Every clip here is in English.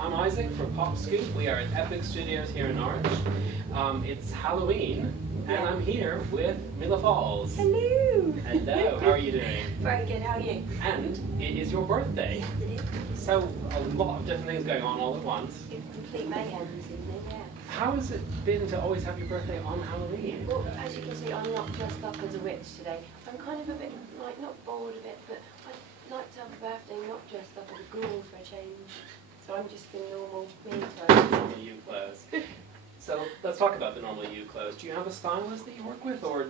I'm Isaac from Pop Scoop. We are at Epic Studios here in Norwich. It's Halloween, and I'm here with Mila Falls. Hello! Hello, how are you doing? Very good, how are you? And it is your birthday. Yes, it is. So, a lot of different things going on all at once. It's complete mayhem this evening, yeah. How has it been to always have your birthday on Halloween? Well, as you can see, I'm not dressed up as a witch today. I'm kind of a bit, not bored of it, but I'd like to have a birthday not dressed up as a ghoul for a change. So I'm just in normal me clothes. Normal you clothes. So let's talk about the normal you clothes. Do you have a stylist that you work with, or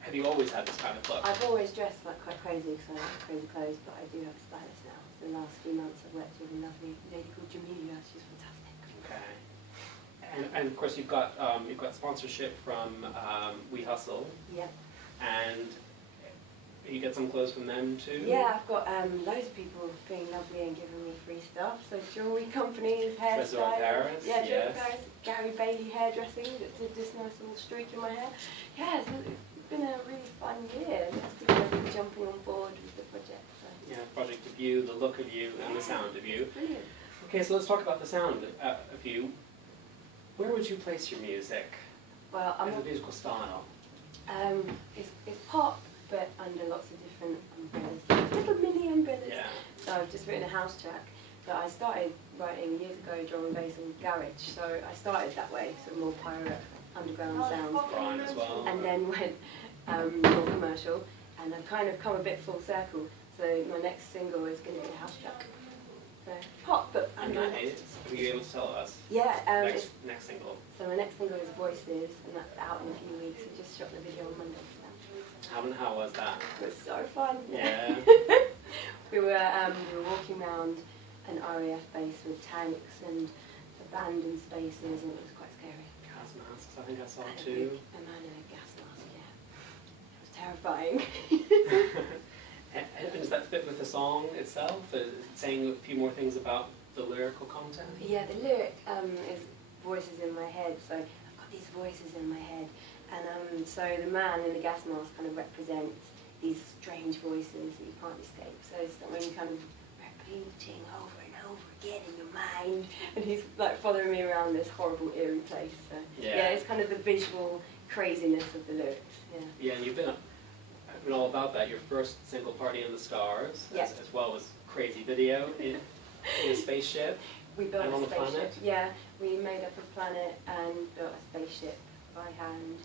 have you always had this kind of look? I've always dressed like quite crazy because I like crazy clothes, but I do have a stylist now. So the last few months I've worked with a lovely lady called Jamelia. She's fantastic. Okay. And of course you've got sponsorship from We Hustle. Yep. And you get some clothes from them too? Yeah, I've got loads of people being lovely and giving me free stuff. So jewellery companies, hairstyles. Yeah, Joe Paris, Gary Bailey hairdressing that did this nice little streak in my hair. Yeah, it's been a really fun year. Lots of people have been jumping on board with the project. So. Yeah, project of you, the look of you, and the sound of you. Brilliant. Okay, so let's talk about the sound of you. Where would you place your music? Well, I'm as a musical style? It's pop, but under lots of different umbrellas, little mini umbrellas. Yeah. So I've just written a house track that I started writing years ago, drum and bass and garage. So I started that way, sort of more pirate, underground sounds. Grime as well. And then went more commercial, and I've kind of come a bit full circle. So my next single is going to be a house track. So pop, but And that is, are you able to tell us? Yeah. Next single. So my next single is Voices, and that's out in a few weeks. We just shot the video on Monday. How was that? It was so fun. Yeah. we were walking around an RAF base with tanks and abandoned spaces, and it was quite scary. Gas masks, I think I saw And too. a man in a gas mask, yeah. It was terrifying. And does that fit with the song itself? Is it saying a few more things about the lyrical content? Yeah, the lyric is voices in my head, so I've got these voices in my head. And so the man in the gas mask kind of represents these strange voices that you can't escape. So it's when you kind of repeating over and over again in your mind, and he's like following me around this horrible, eerie place. So yeah, it's kind of the visual craziness of the lyrics. Yeah. Yeah, and you've been all about that. Your first single, Party in the Stars, yes. as well as crazy video in a spaceship. We built and a on spaceship. The planet. Yeah, we made up a planet and built a spaceship by hand.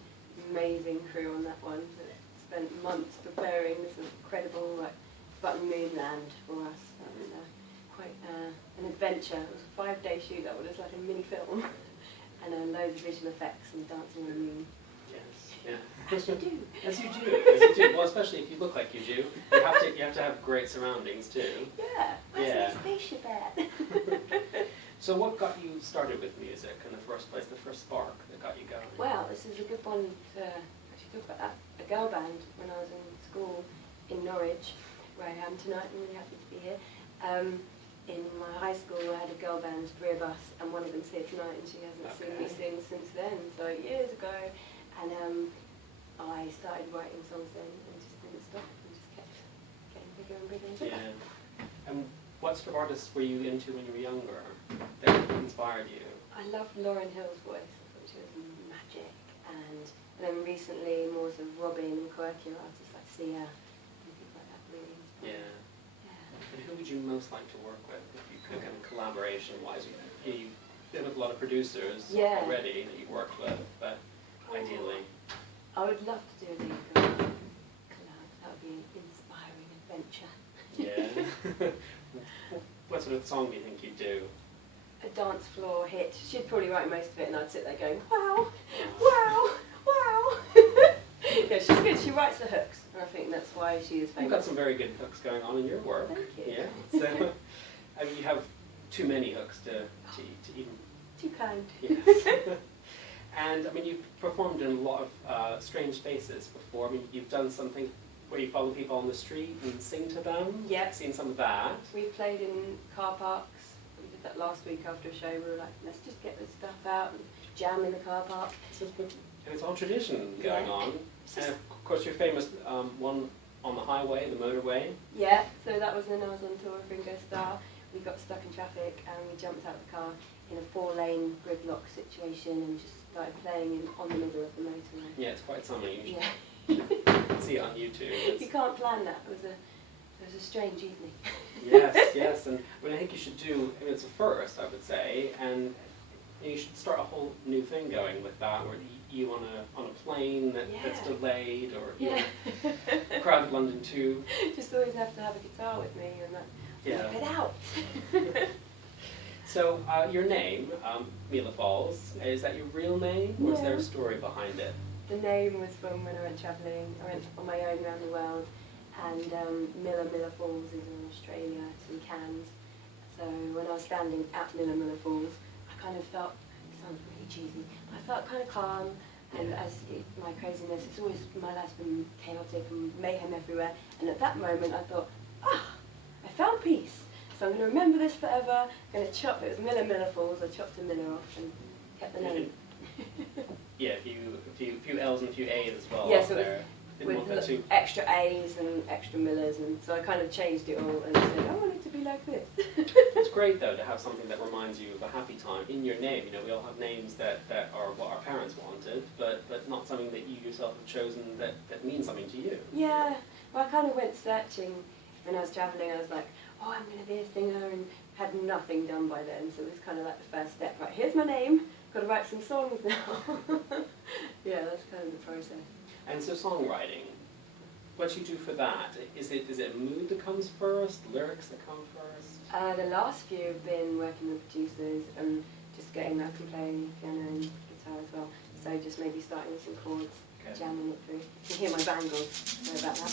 Amazing crew on that one. That spent months preparing this incredible button moon land for us. That was quite an adventure. It was a 5-day shoot. That was like a mini film, and loads of visual effects and dancing on the moon. Yes. Yeah. As you do. As you do. As you do. Well, especially if you look like you do, you have to have great surroundings too. Yeah. Where's my spaceship at? So what got you started with music in the first place, the first spark that got you going? Well, this is a good one to actually talk about that. A girl band when I was in school in Norwich, where I am tonight. I'm really happy to be here. In my high school I had a girl band, 3 of us, and one of them's here tonight and she hasn't seen me sing since then, so years ago. And I started writing songs then and just didn't stop and just kept getting bigger and bigger and bigger. Yeah. And what sort of artists were you into when you were younger that inspired you? I loved Lauryn Hill's voice. I thought she was magic. And then recently more sort of Robin and quirkier artists like Sia and people like that really inspired. Yeah. And who would you most like to work with if you could, kind of collaboration-wise? You've been with a lot of producers already that you've worked with, but ideally? I would love to do a lead collab. That would be an inspiring adventure. Yeah. What sort of song do you think you'd do? A dance floor hit. She'd probably write most of it and I'd sit there going, wow, wow, wow. Yeah, she's good. She writes the hooks, and I think that's why she is famous. You've got some very good hooks going on in your work. Thank you. Yeah. So, I mean, you have too many hooks to even... Too kind. Yes. And, I mean, you've performed in a lot of strange spaces before. I mean, you've done something where you follow people on the street and sing to them. Yeah. I've seen some of that. We played in car parks. We did that last week after a show. We were like, let's just get this stuff out and jam in the car park. And it's all tradition going on. And of course, your famous one on the highway, the motorway. Yeah, so that was when I was on tour with Ringo Starr. we got stuck in traffic and we jumped out of the car in a 4-lane gridlock situation and just started playing on the middle of the motorway. Yeah, it's quite something. You Yeah. see it on YouTube. You can't plan that. It was a strange evening. Yes, and I mean, I think you should do, I mean, it's a first, I would say, and you should start a whole new thing going with that, where you on a plane that's delayed, or you know, crowded London too. Just always have to have a guitar with me and that. Yeah. Get out. So your name, Mila Falls, is that your real name, or is there a story behind it? The name was from when I went travelling. I went on my own around the world, and Mila Falls is in Australia. It's in Cairns. So when I was standing at Mila Falls, I kind of felt, it sounds really cheesy, I felt kind of calm. And as my craziness, it's always, my life's been chaotic and mayhem everywhere. And at that moment, I thought, I found peace. So I'm going to remember this forever. I'm going to chop, it was Mila Falls, I chopped a Mila off and kept the name. Yeah, a few L's and a few A's as well. Yes, there. with extra A's and extra Millers, and so I kind of changed it all and said, I want it to be like this. It's great though to have something that reminds you of a happy time in your name. You know, we all have names that are what our parents wanted, but not something that you yourself have chosen that means something to you. Yeah, well I kind of went searching when I was travelling. I was like, oh, I'm going to be a singer, and had nothing done by then, so it was kind of like the first step. Right, here's my name, got to write some songs now. Yeah, that's kind of the process. And so songwriting, what you do for that, is it a mood that comes first, lyrics that come first? The last few have been working with producers and just getting that to play piano and guitar as well. So just maybe starting with some chords, jamming it through. You can hear my bangles, sorry about that.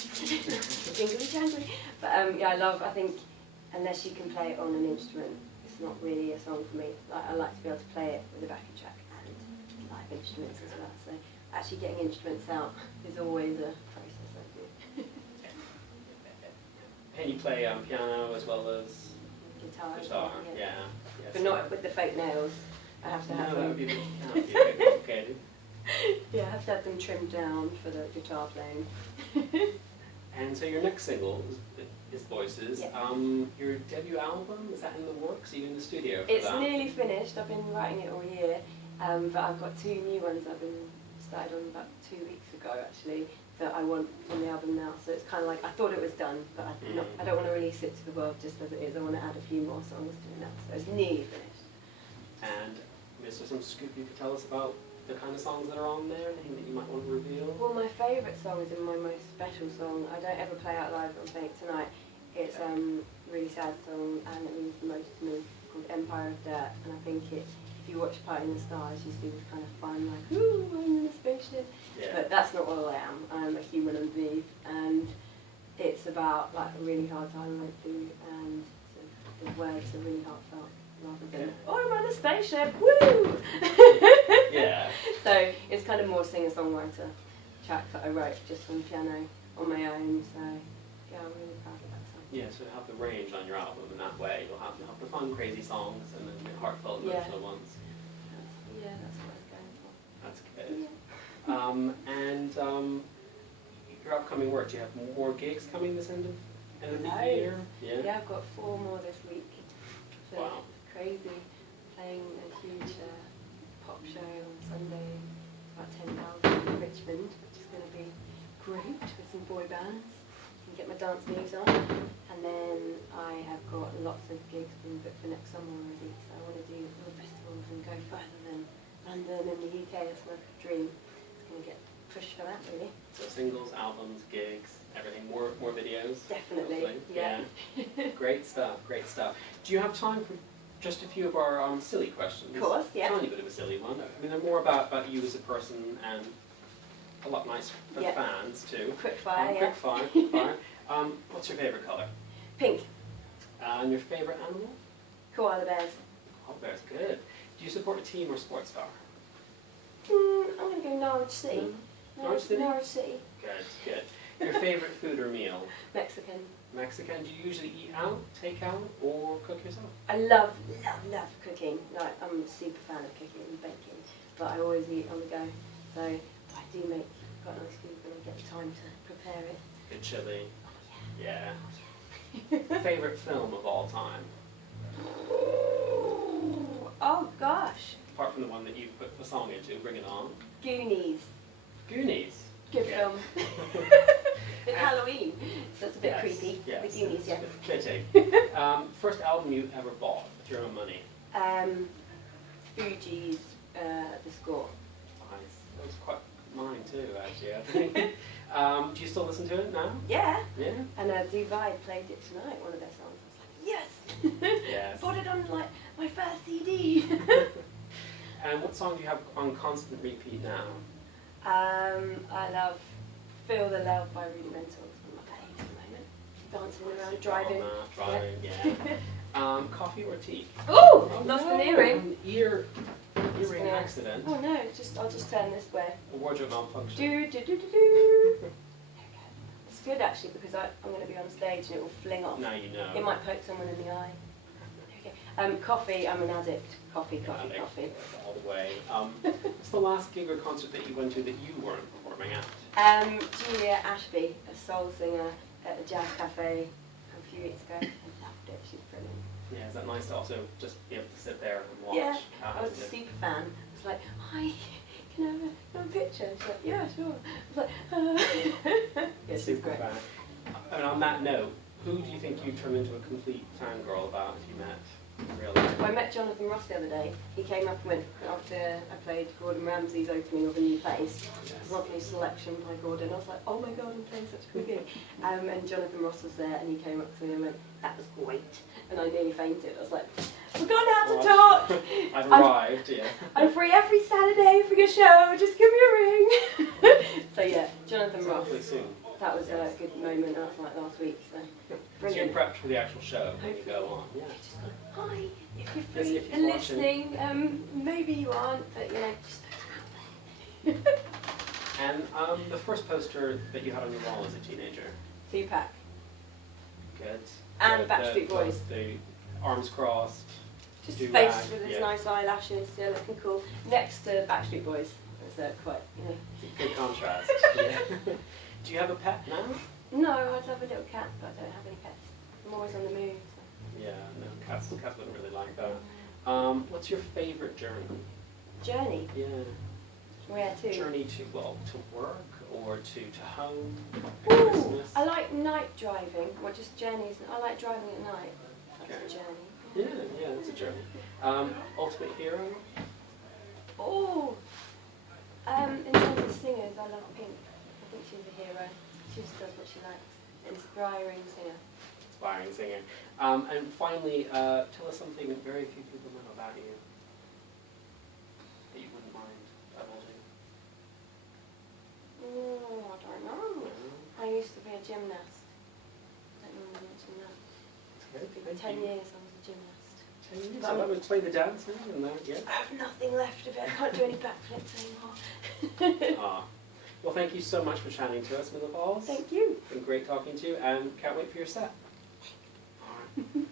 Jingly jangly. But yeah, I think, unless you can play it on an instrument, it's not really a song for me. I like to be able to play it with a backing track and live instruments as well. So actually getting instruments out is always a process I do. And you play piano as well as Guitar, yeah. Yes. But not with the fake nails. I have to have that them. would be a bit complicated. Yeah, I have to have them trimmed down for the guitar playing. And so your next single is Voices. Yeah. Your debut album, is that in the works? Are you in the studio for It's that? nearly finished. I've been writing it all year, but I've got 2 new ones I've been started on about 2 weeks ago actually, that I want on the album now. So it's kind of like, I thought it was done, but I don't want to release it to the world just as it is. I want to add a few more songs to it now. So it's nearly finished. And is there some scoop you could tell us about the kind of songs that are on there? Anything that you might want to reveal? Well, my favourite song is my most special song. I don't ever play out live, but I'm playing it tonight. It's a really sad song, and it means the most to me, called Empire of Dirt. And I think if you watch Party in the Stars, you see this kind of fun, like, ooh, I'm in a spaceship. Yeah. But that's not all I am. I'm a human underneath, and it's about like a really hard time I went through, and the words are really heartfelt, rather than, oh, I'm on a spaceship, woo! Yeah. So it's kind of more singer-songwriter track that I wrote just on piano on my own. So yeah, I'm really proud of that song. Yeah, so you have the range on your album in that way. You'll have the fun, crazy songs, and then the heartfelt, emotional ones. That's what I was going for. That's good. Yeah. And your upcoming work, do you have more gigs coming this end of the year? Yeah, I've got 4 more this week. So wow. It's crazy. Playing a huge pop show on Sunday, about 10,000 in Richmond, which is going to be great with some boy bands. Can get my dance moves on. And then I have got lots of gigs being booked for next summer already. So I want to do more festivals and go further than London and the UK. That's my dream. It's going to get pushed for that really. So singles, albums, gigs, everything, more videos? Definitely, hopefully. yeah. Great stuff, great stuff. Do you have time for just a few of our silly questions? Of course, yeah. A tiny bit of a silly one. I mean, they're more about you as a person, and a lot nice for the fans too. Quick fire, Quick fire. What's your favourite colour? Pink. And your favourite animal? Koala bears. Koala bears, good. Do you support a team or sports star? I'm going to go Norwich City. Norwich City? Norwich City. Good. Your favourite food or meal? Mexican. Mexican. Do you usually eat out, take out, or cook yourself? I love cooking. Like, I'm a super fan of cooking and baking, but I always eat on the go. So I do make quite nice food when I get the time to prepare it. Good chili. Oh, yeah. Yeah. Favourite film of all time? Oh gosh. Apart from the one that you put the song into, Bring It On. Goonies. Goonies. Good Yeah. film. It's Halloween, so it's a bit creepy. Yes, The Goonies, it's yeah. fitting. First album you ever bought with your own money? Fuji's The Score. Nice. That was quite mine too, actually, I think. Do you still listen to it now? Yeah. Yeah? And Divide played it tonight, one of their songs. I was like, yes! Yes. Bought it on like my first CD. And what song do you have on constant repeat now? I love Feel the Love by Rudimental. I'm like that at the moment. Dancing around, driving. Driving, yeah. Coffee or tea? Ooh! Lost an earring. Earring accident. Oh no, I'll just turn this way. A wardrobe malfunction. Do, do, do, do, do. It's good actually because I'm going to be on stage and it will fling off. Now you know. It might poke someone in the eye. There we go. Coffee, I'm an addict. Coffee. All the way. What's the last gig or concert that you went to that you weren't performing at? Julia Ashby, a soul singer at a jazz cafe a few weeks ago. I loved it, she's brilliant. Yeah, is that nice to also just be able to sit there and watch? Yeah, I was a super fan. I was like, hi, can I have a picture? She's like, yeah, sure. I was like, yeah, she's Super great. fan. And on that note, who do you think you turned into a complete fangirl about if you met in real life? Well, I met Jonathan Ross the other day. He came up and went, after I played Gordon Ramsay's opening of A New Place, Rodney's Selection by Gordon. I was like, oh my god, I'm playing such a good gig. And Jonathan Ross was there and he came up to me and went, that was great. And I nearly fainted. I was like, we're going to have to talk. I've arrived, yeah. I'm free every Saturday for your show. Just give me a ring. So yeah, Jonathan Ross. Hopefully soon. That was a good moment. That was like last week. So So brilliant. you're prepped for the actual show when you go on. Yeah. Just go, hi, if you're Yes, free if and you're watching. listening, maybe you aren't, but you know, just throw it out there. And the first poster that you had on your wall as a teenager. Tupac. Good. And The- Backstreet Boys. The arms crossed. Just do-rag, face with his yeah. nice eyelashes, yeah, looking cool. Next to Backstreet Boys. It's quite, you know. Good contrast. Yeah. Do you have a pet now? No, I'd love a little cat, but I don't have any pets. I'm always on the move. So. Yeah, no, cats wouldn't really like that. What's your favourite journey? Journey. Yeah. Where to? Journey to work or to home? Ooh, Christmas? I like night driving, or just journeys. I like driving at night. That's a journey. Yeah, it's a journey. Ultimate hero? Oh, in terms of singers, I love Pink. I think she's a hero. She just does what she likes. Inspiring singer. Inspiring singer. And finally, tell us something very few people know about you that you wouldn't mind divulging. Oh, I don't know. I used to be a gymnast. I don't know mention that. Okay, For thank 10 you. years I was a gymnast. 10 years. So that would explain the dance now, and that, yeah. I have nothing left of it. I can't do any backflips anymore. Ah. Well, thank you so much for chatting to us, Mila Falls. Thank you. It's been great talking to you, and can't wait for your set. All right.